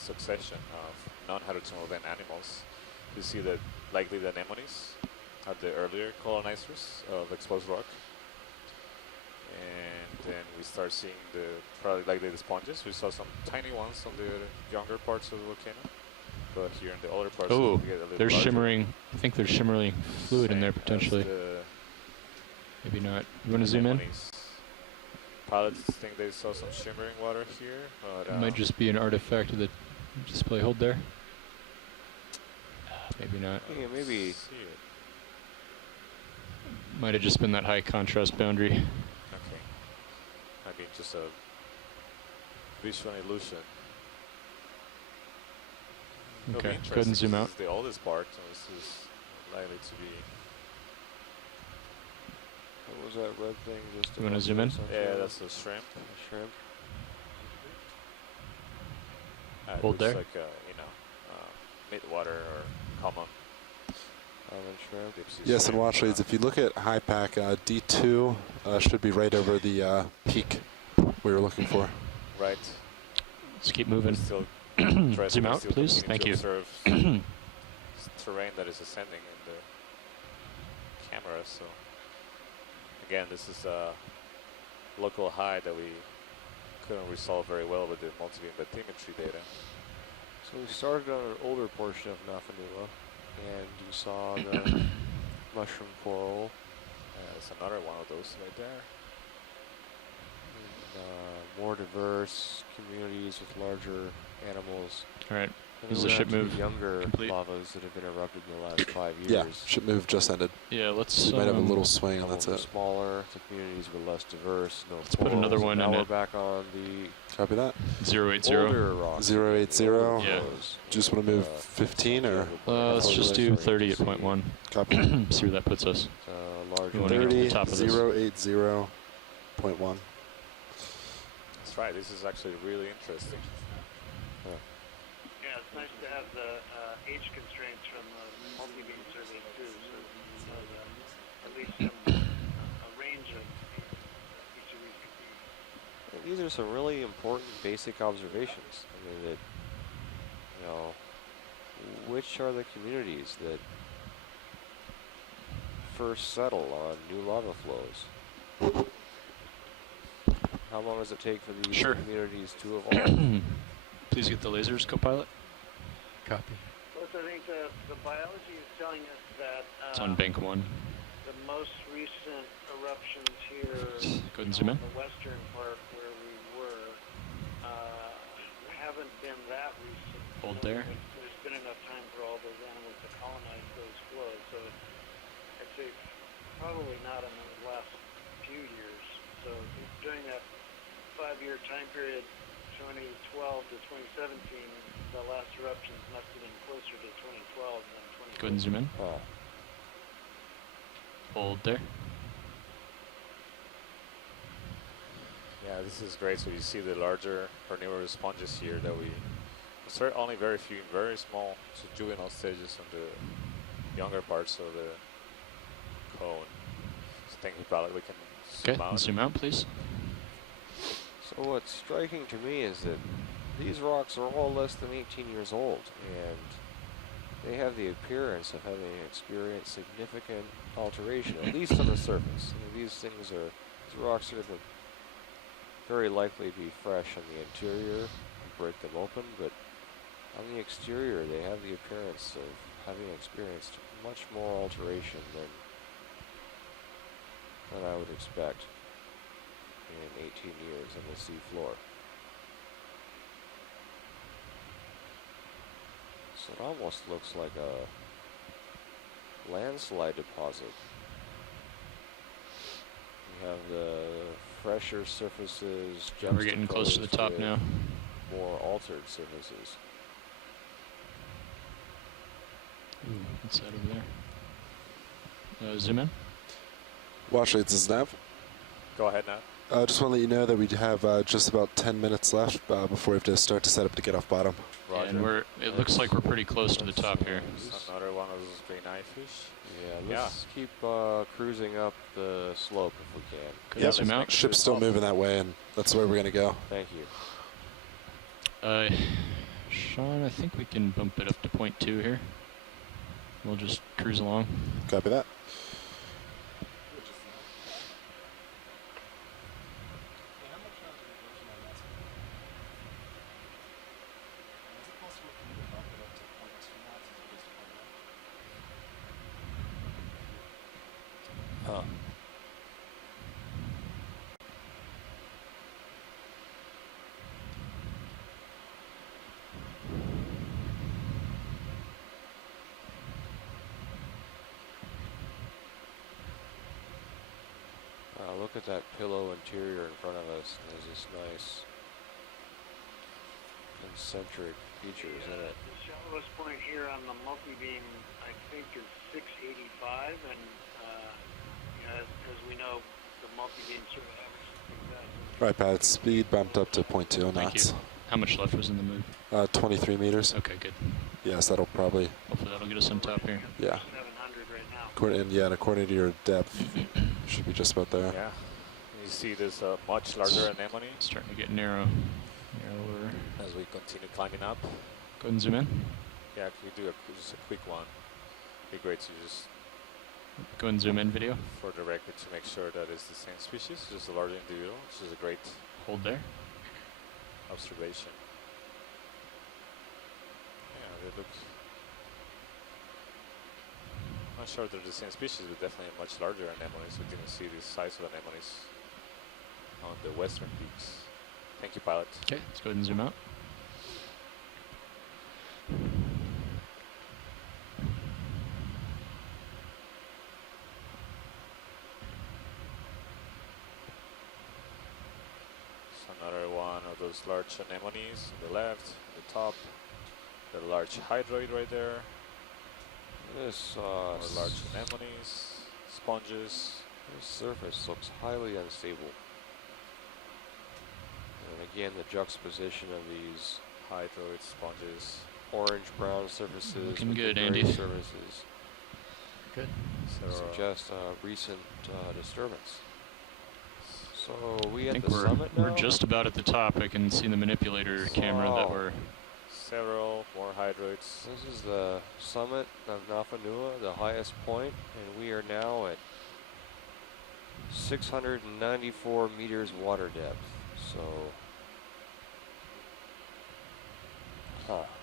succession of non-hydrothermal vent animals. You see that likely the anemones are the earlier colonizers of exposed rock. And then we start seeing probably likely the sponges. We saw some tiny ones on the younger parts of the volcano. But here in the older parts, oh, we get a little there's larger. shimmering. I think there's shimmering fluid in there potentially. Maybe not. You want to zoom in? Pilots think they saw some shimmering water here, but It might just be an artifact of the display. Hold there. Maybe not. Yeah, maybe. Might have just been that high contrast boundary. Okay. I mean, just a visual illusion. Okay, go ahead and zoom out. This is the oldest part, so this is likely to be. What was that red thing? Just You want to zoom in? Yeah, that's a shrimp. A shrimp. Hold there. Like mid-water or common shrimp. Yes, and watch leads. If you look at high pack, D2 should be right over the peak we were looking for. Right. Let's keep moving. Still zoom out, please. Thank you. Terrain that is ascending in the camera. So again, this is a local high that we couldn't resolve very well with the multibeam bathymetry data. So we started on an older portion of Nafanua, and you saw the mushroom coral. There's another one of those right there. And, more diverse communities with larger animals. All right. And This is a ship move. Younger complete. lavas that have been erupted in the last 5 years. Yeah, ship move just ended. Yeah, let's. So you might have a little swing, and that's Were it. smaller, the communities were less diverse. No Let's put another one now in we're it. back on the Copy that. 080. older rocks. 080. Yeah. Just want to move 15 or? Let's just do 30 at point 1. Copy. See where that puts us. Larger. We wanna get to the 30, top of this. 080.1. That's right. This is actually really interesting. Yeah, it's nice to have the age constraints from multi-beam survey too, so at least a range of each of these could be. These are some really important basic observations. I mean, that, you know, which are the communities that first settle on new lava flows? How long does it take for these communities to evolve? Please get the lasers, co-pilot. Copy. Plus, I think the biology is telling us that It's on bank 1. the most recent eruptions here Go ahead and zoom in. on the western part where we were haven't been that recent. Hold there. There's been enough time for all those animals to colonize those flows, so I'd say probably not in the last few years. So during that 5-year time period, 2012 to 2017, the last eruptions must have been closer to 2012 than 2012. Go ahead and zoom in. Oh. Hold there. Yeah, this is great. So you see the larger carnivorous sponges here that we observe only very few, very small, so juvenile stages on the younger parts of the cone. So thank you, Pilot. We can zoom out. Zoom out, please. So what's striking to me is that these rocks are all less than 18 years old, and they have the appearance of having experienced significant alteration, at least on the surface. I mean, these rocks are going to very likely be fresh on the interior and break them open, but on the exterior they have the appearance of having experienced much more alteration than I would expect in 18 years on the sea floor. So it almost looks like a landslide deposit. You have the fresher surfaces. We're getting close to the top now. More altered surfaces. Ooh, what's that over there? Zoom in. Watch leads is Nav. Go ahead now. Just want to let you know that we have just about 10 minutes left before we have to start to set up to get off bottom. Roger. And it looks like we're pretty close to the top here. Another one of those green eye fish. Yeah, let's keep cruising up the slope if we can. Yeah, zoom out. Ship's still moving that way, and that's where we're going to go. Thank you. Sean, I think we can bump it up to 0.2 here. We'll just cruise along. Copy that. Huh. Look at that pillow interior in front of us. There's this nice concentric features in it. The shallowest point here on the multi-beam, I think, is 685, and as we know, the multi-beam sort of averages 6,000. Right, Pat. Speed bumped up to 0.2 Thank knots. you. How much left was in the move? 23 meters. Okay, good. Yes, that'll probably. Hopefully that'll get us on top here. Yeah. 700 right now. And according to your depth, should be just about there. Yeah. You see this much larger anemone Starting to get narrower. as we continue climbing up. Go ahead and zoom in. Yeah, can we do just a quick one? Be great to just, Go ahead and zoom in video. for the record, to make sure that it's the same species, just a larger individual, which is a great Hold there. observation. Yeah, they look. Not sure they're the same species, but definitely much larger anemones. We didn't see the size of anemones on the western peaks. Thank you, pilot. Okay, let's go ahead and zoom out. So another one of those large anemones on the left, the top. The large hydroid right there. This More large anemones, sponges. this surface looks highly unstable. And again, the juxtaposition of these Hydroid sponges. orange-brown surfaces Looking with good, the Andy. gray surfaces Good. So suggest recent disturbance. So we I at think the summit now? we're just about at the top. I can see the manipulator camera that we're. several more hydroids. This is the summit of Nafanua, the highest point, and we are now at 694 meters water depth. So,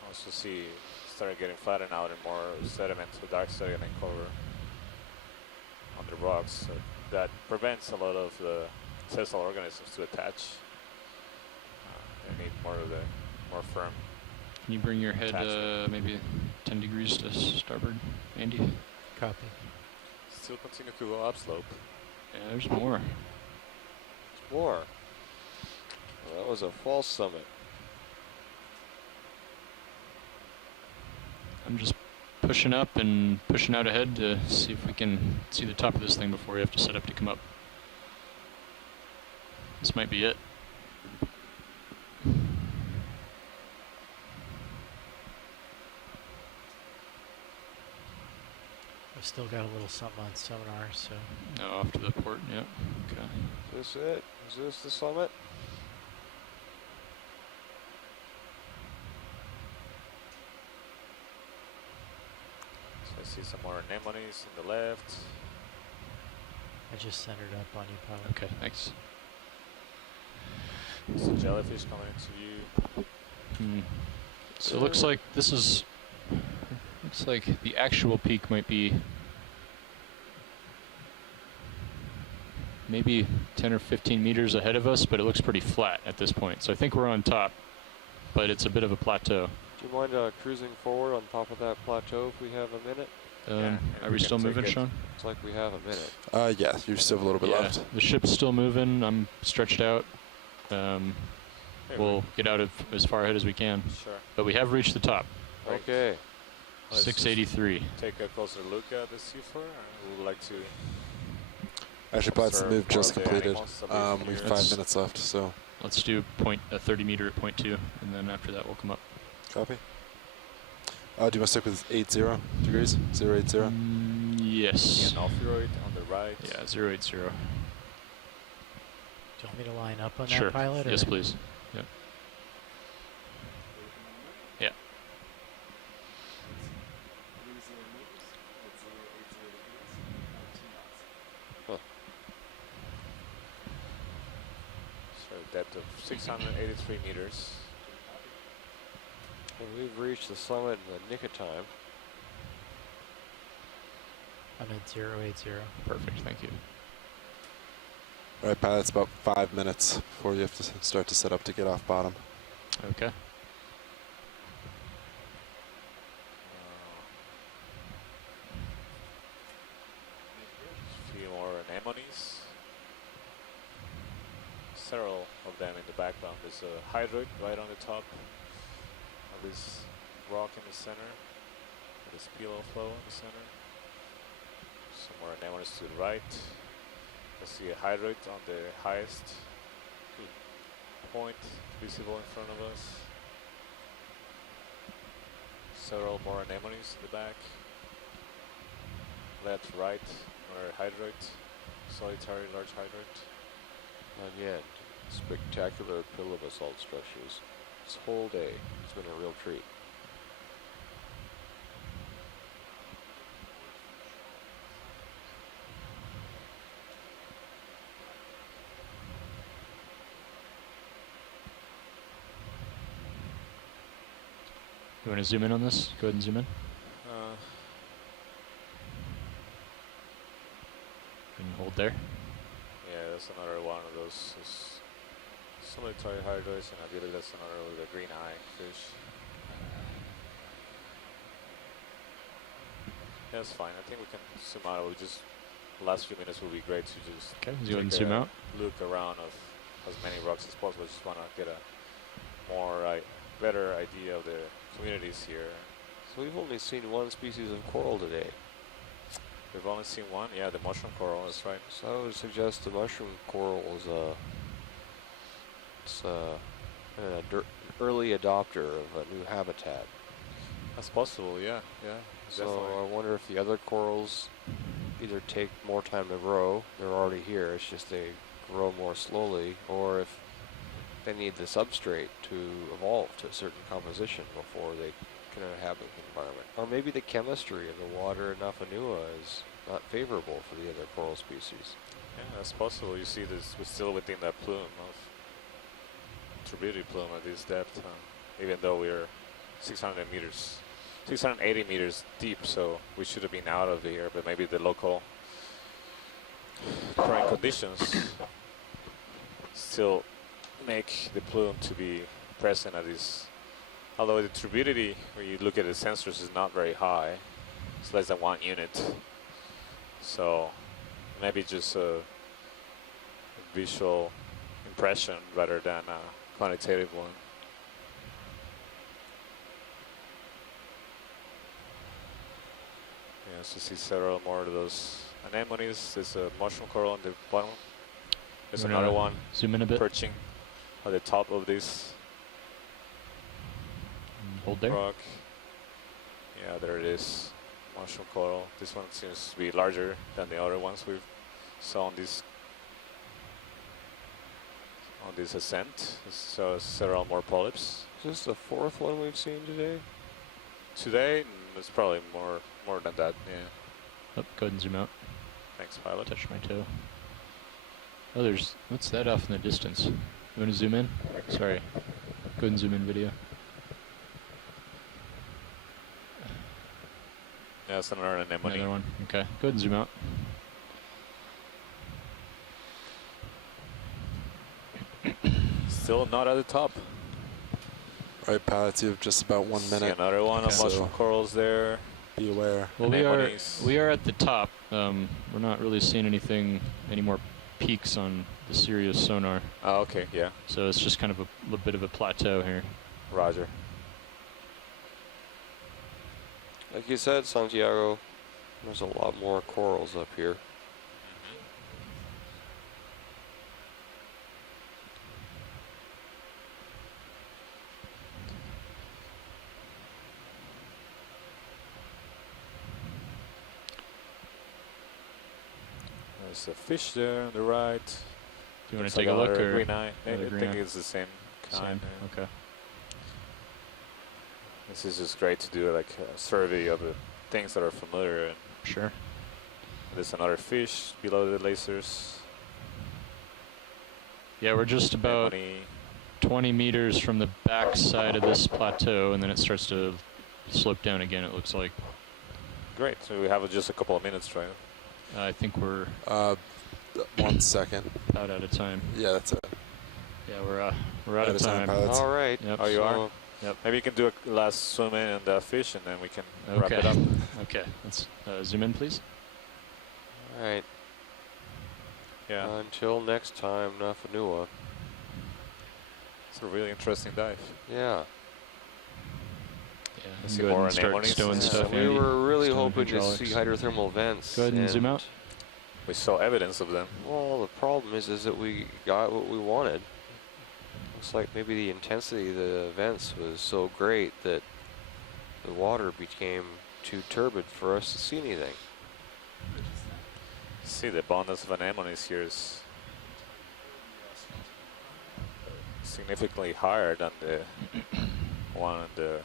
Also see started getting flattened out and more sediment, so dark sediment cover on the rocks. So that prevents a lot of the sessile organisms to attach. They need more of the more firm. Can you bring your head Attachment. maybe 10 degrees to starboard, Andy? Copy. Still continue to go upslope. Yeah, there's more. there's more. Well, that was a false summit. I'm just pushing up and pushing out ahead to see if we can see the top of this thing before we have to set up to come up. This might be it. I've still got a little something on sonar, so Oh, off to the port, yeah. Okay. Is this it? Is this the summit? So I see some more anemones on the left. I just centered up on you, pilot. Okay, thanks. Some jellyfish coming into view. Hmm. So it looks like this is. Looks like the actual peak might be maybe 10 or 15 meters ahead of us, but it looks pretty flat at this point. So I think we're on top, but it's a bit of a plateau. Do you mind cruising forward on top of that plateau if we have a minute? and Are we we can still take moving, it. Sean? It's like we have a minute. Yeah, you still have a little bit Yeah, left. the ship's still moving. I'm stretched out. Hey, We'll get out of as far ahead as we can, sure. but we have reached the top. Right. Okay. Let's just 683. Take a closer look at the C4. We would like to. Actually, Plat's observe move more just of the completed. animals that live We have here. 5 minutes left, so Let's do 30 meter at 0.2, and then after that we'll come up. copy. Do you want to stick with 80 degrees? 080? Yes. An off-road on the right. Yeah, 080. Do you want me to line up on Sure. that, pilot? Yes, or? please. Yeah. depth of 683 meters. And we've reached the summit in the nick of time. I'm at 080. Perfect, thank you. All right, pilot, it's about 5 minutes before you have to start to set up to get off bottom. Okay. A few more anemones. Several of them in the background. There's a hydroid right on the top of this rock in the center. With this pillow flow in the center. Some more anemones to the right. I see a hydroid on the highest point visible in front of us. Several more anemones in the back. Left, right, another hydroid. Solitary large hydroid. Not yet. Spectacular pillow basalt structures. This whole day, it's been a real treat. You want to zoom in on this? Go ahead and zoom in. And hold there. Yeah, that's another one of those solitary hydroids, and I believe that's another with a green eye fish. Yeah, that's fine. I think we can zoom out. We'll just the last few minutes will be great to just Okay, let's go ahead and take zoom a out. look around of as many rocks as possible. Just want to get a more better idea of the communities here. So we've only seen one species of coral today. We've only seen one. Yeah, the mushroom coral. That's right. So I would suggest the mushroom coral is an early adopter of a new habitat. That's possible. Yeah, yeah. So Definitely. I wonder if the other corals either take more time to grow, they're already here, it's just they grow more slowly, or if they need the substrate to evolve to a certain composition before they can inhabit the environment. Or maybe the chemistry of the water in Nafanua is not favorable for the other coral species. Yeah, that's possible. You see this, we're still within that plume of turbidity plume at this depth, even though we're 600 meters, 680 meters deep, so we should have been out of here, but maybe the local current conditions still make the plume to be present at this. Although the turbidity, when you look at the sensors, is not very high. It's less than 1 unit. So maybe just a visual impression rather than a quantitative one. Yeah, so see several more of those anemones. There's a mushroom coral on the bottom. There's You another wanna one Zoom in a bit. perching at the top of this And hold there. rock. Yeah, there it is. Mushroom coral. This one seems to be larger than the other ones we've saw on this ascent. So several more polyps. Is this the fourth one we've seen today? Today, it's probably more than that. Yeah. Oh, go ahead and zoom out. Thanks, pilot. Touch my toe. Oh, there's, what's that off in the distance? You want to zoom in? Sorry. Go ahead and zoom in video. Yeah, that's another anemone. Another one. Okay. Go ahead and zoom out. Still not at the top. All right, pilots, you have just about 1 See minute. another one of Okay. mushroom So- corals there. Be aware. Well, Anemones. we are at the top. We're not really seeing any more peaks on the Sirius sonar. Oh, okay, yeah. So it's just kind of a little bit of a plateau here. Roger. Like you said, Santiago, there's a lot more corals up here. There's a fish there on the right. Do you want Looks to take like a look another or green eye? I another think green eye? it's the same kind. same? yeah. Okay. This is just great to do like a survey of the things that are familiar. And Sure. there's another fish below the lasers. Yeah, we're just about 20 meters from the back side of this plateau, and then it starts to slope down again, it looks like. Great. So we have just a couple of minutes, right? I think we're 1 second. about out of time. Yeah, that's it. Yeah, we're out of time. pilots. All right. Yep. Oh, you are? Yep. Maybe you can do a last swim in and fish, and then we can wrap Okay. it up. Okay. Let's zoom in, please. All right. Yeah. Until next time, Nafanua. It's a really interesting dive. Yeah. Yeah. see Go ahead more and start anemones? stowing Yeah, stuff. We Andy. were really Stowing hoping to hydraulics. see hydrothermal vents. Go ahead and zoom out. We saw evidence of them. Well, the problem is that we got what we wanted. Looks like maybe the intensity of the vents was so great that the water became too turbid for us to see anything. See, the abundance of anemones here is significantly higher than the one in the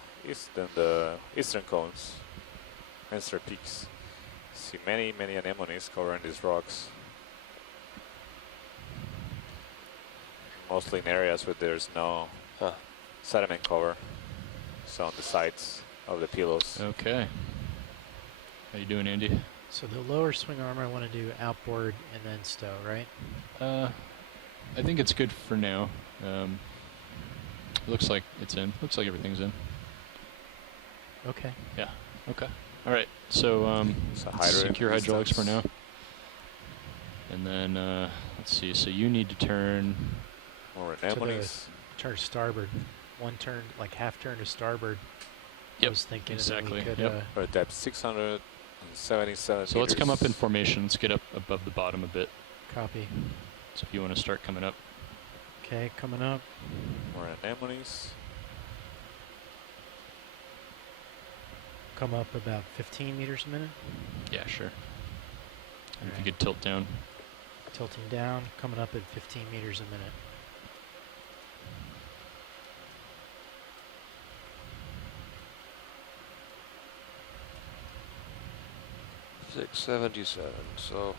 eastern cones, eastern peaks. See many anemones covering these rocks. Mostly in areas where there's no sediment cover. So on the sides of the pillows. Okay. How you doing, Andy? So the lower swing arm, I want to do outboard and then stow, right? I think it's good for now. Looks like it's in. Looks like everything's in. Okay. Yeah. Okay. All right. So secure hydraulics for now. And then let's see. So you need to turn. More anemones. Turn starboard. One turn, like half turn to starboard. I Yep, was thinking exactly, that we could, yep. We're at depth 677 So let's come up in meters. formation. Let's get up above the bottom a bit. copy. So if you want to start coming up. Okay, coming up. More anemones. Come up about 15 meters a minute. Yeah, sure. And if you Alright. could tilt down. Tilting down, coming up at 15 meters a minute. .677, so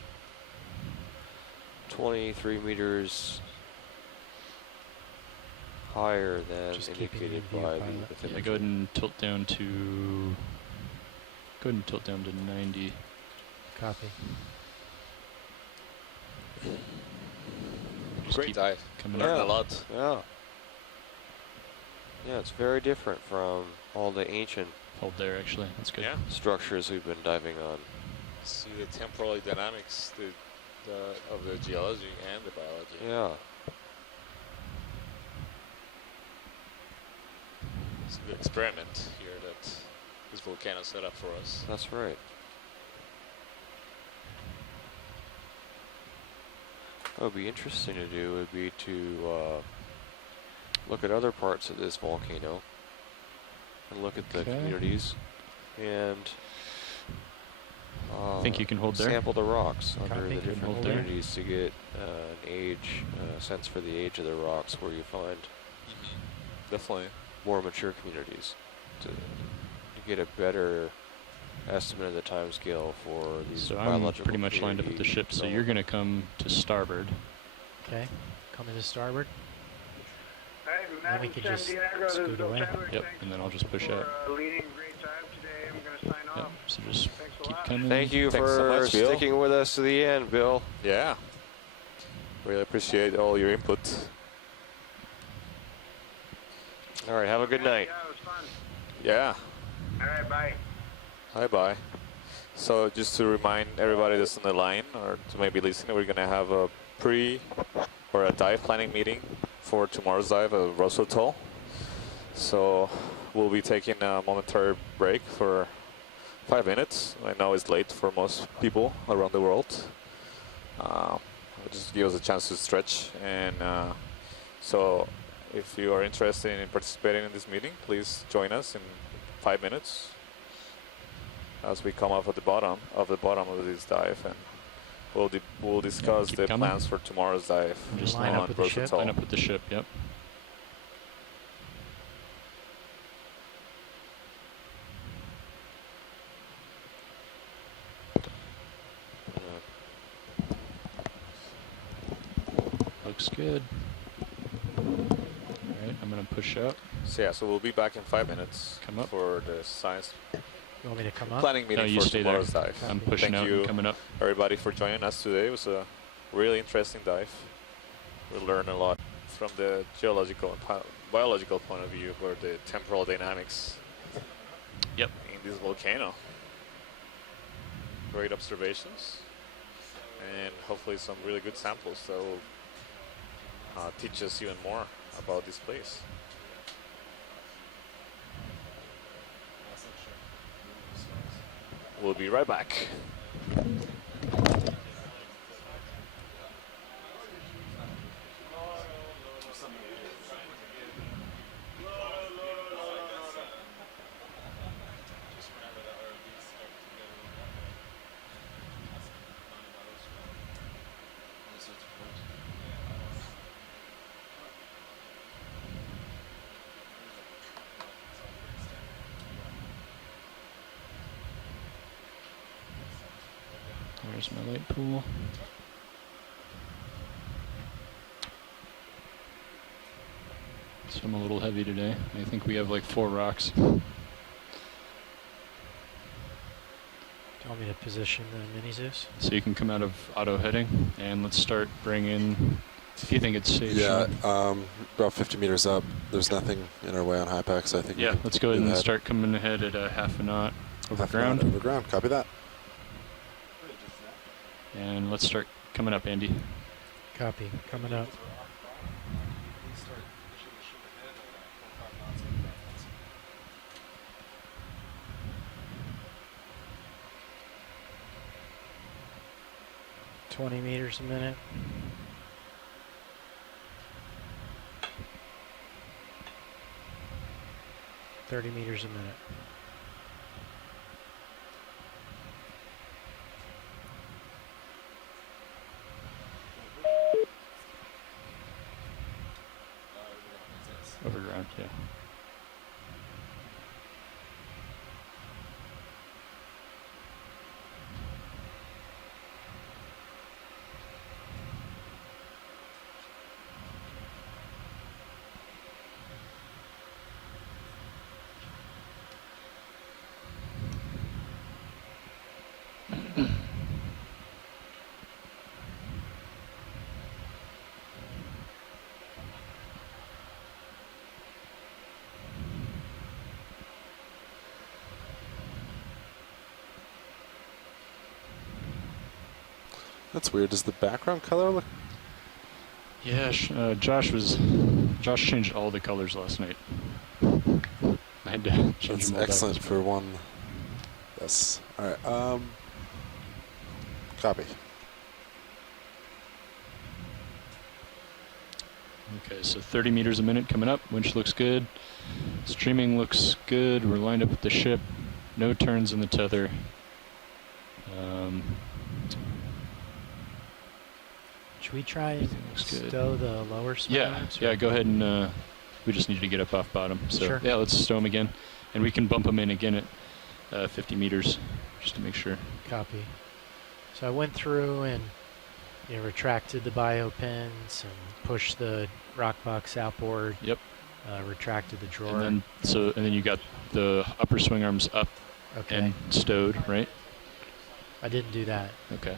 23 meters higher than Just keeping you indicated in view, by pilot. the Yeah, thermometer. go ahead and tilt down to. Go ahead and tilt down to 90. Copy. Just Great keep dive. coming Yeah. Learned up. a lot. Yeah. Yeah, it's very different from all the ancient Hold there, actually. That's good. Yeah. structures we've been diving on. See the temporal dynamics of the geology and the biology. Yeah. It's a good experiment here that this volcano set up for us. That's right. What would be interesting to do would be to look at other parts of this volcano and look at the Okay. communities and Think you can hold there? sample the rocks under Copy. the Can different hold there. communities to get an age, sense for the age of the rocks where you find Definitely. more mature communities to get a better estimate of the time scale for these So I'm biological pretty much lined up with the ship. So you're going to come to starboard. Okay, coming to starboard. Hey, Then we could just scoot away. Yep, and then I'll just push out. Leading great dive today. I'm going to sign Yep, off. so just Thanks a keep lot. coming. Thank you Thanks so for much, Bill. sticking with us to the end, Bill. Yeah. Really appreciate all your input. All right, have a good night. Yeah, it was fun. Yeah. All right, bye. Bye. So just to remind everybody that's on the line or to maybe listen, we're gonna have a a dive planning meeting for tomorrow's dive at Russell Toll. So we'll be taking a momentary break for 5 minutes. I know it's late for most people around the world. Just give us a chance to stretch. And so if you are interested in participating in this meeting, please join us in 5 minutes as we come up at the bottom of this dive, and we'll discuss Keep the coming. plans for tomorrow's dive. Just line on up with the ship. Rosenthal. Line up with the ship, yep. Looks good. I'm gonna push out. So yeah, so we'll be back in 5 minutes Come up. for the science You want me to come up? planning No, meeting you for stay there. tomorrow's dive. I'm pushing Thank out you and coming up. everybody for joining us today. It was a really interesting dive. We learned a lot from the geological and biological point of view, or the temporal dynamics. Yep. In this volcano. Great observations, and hopefully some really good samples that will teach us even more about this place. We'll be right back. There's my light pool. So I'm a little heavy today. I think we have like 4 rocks. Do you want me to position the mini Zeus? So you can come out of auto heading, and let's start bringing, if you think it's safe. Yeah, Sean. about 50 meters up. There's nothing in our way on high pack, so I think we Yeah, can let's go ahead do and that. start coming ahead at a half a knot over Half a knot ground. over ground. Copy that. And let's start coming up, Andy. Copy. Coming up. $20 meters a minute. $30 meters a minute. Over ground, yeah. That's weird. Does the background color look? Yeah, Josh changed all the colors last night. I had to change That's them all excellent back. for one. Yes. All right. Copy. Okay, so 30 meters a minute coming up. Winch looks good. Streaming looks good. We're lined up with the ship. No turns in the tether. Should we try and Everything looks good. stow the lower swing Yeah, arms, yeah. or- Go ahead and we just need to get up off bottom. So Sure. yeah, let's stow them again, and we can bump them in again at 50 meters, just to make sure. Copy. So I went through and retracted the bio pins and pushed the rock box outboard. Yep. Retracted the drawer. And then you got the upper swing arms up okay. and stowed, right? I didn't do that. Okay.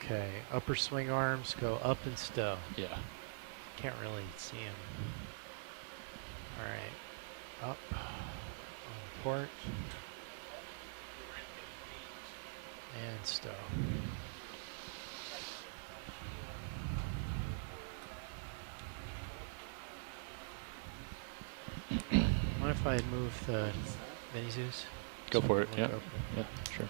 Okay. Upper swing arms go up and stow. Yeah. Can't really see them. All right. Up. On port. And stow. What if I move the mini Zeus? Go for it. We'll Yeah. go for it. Yeah. Sure.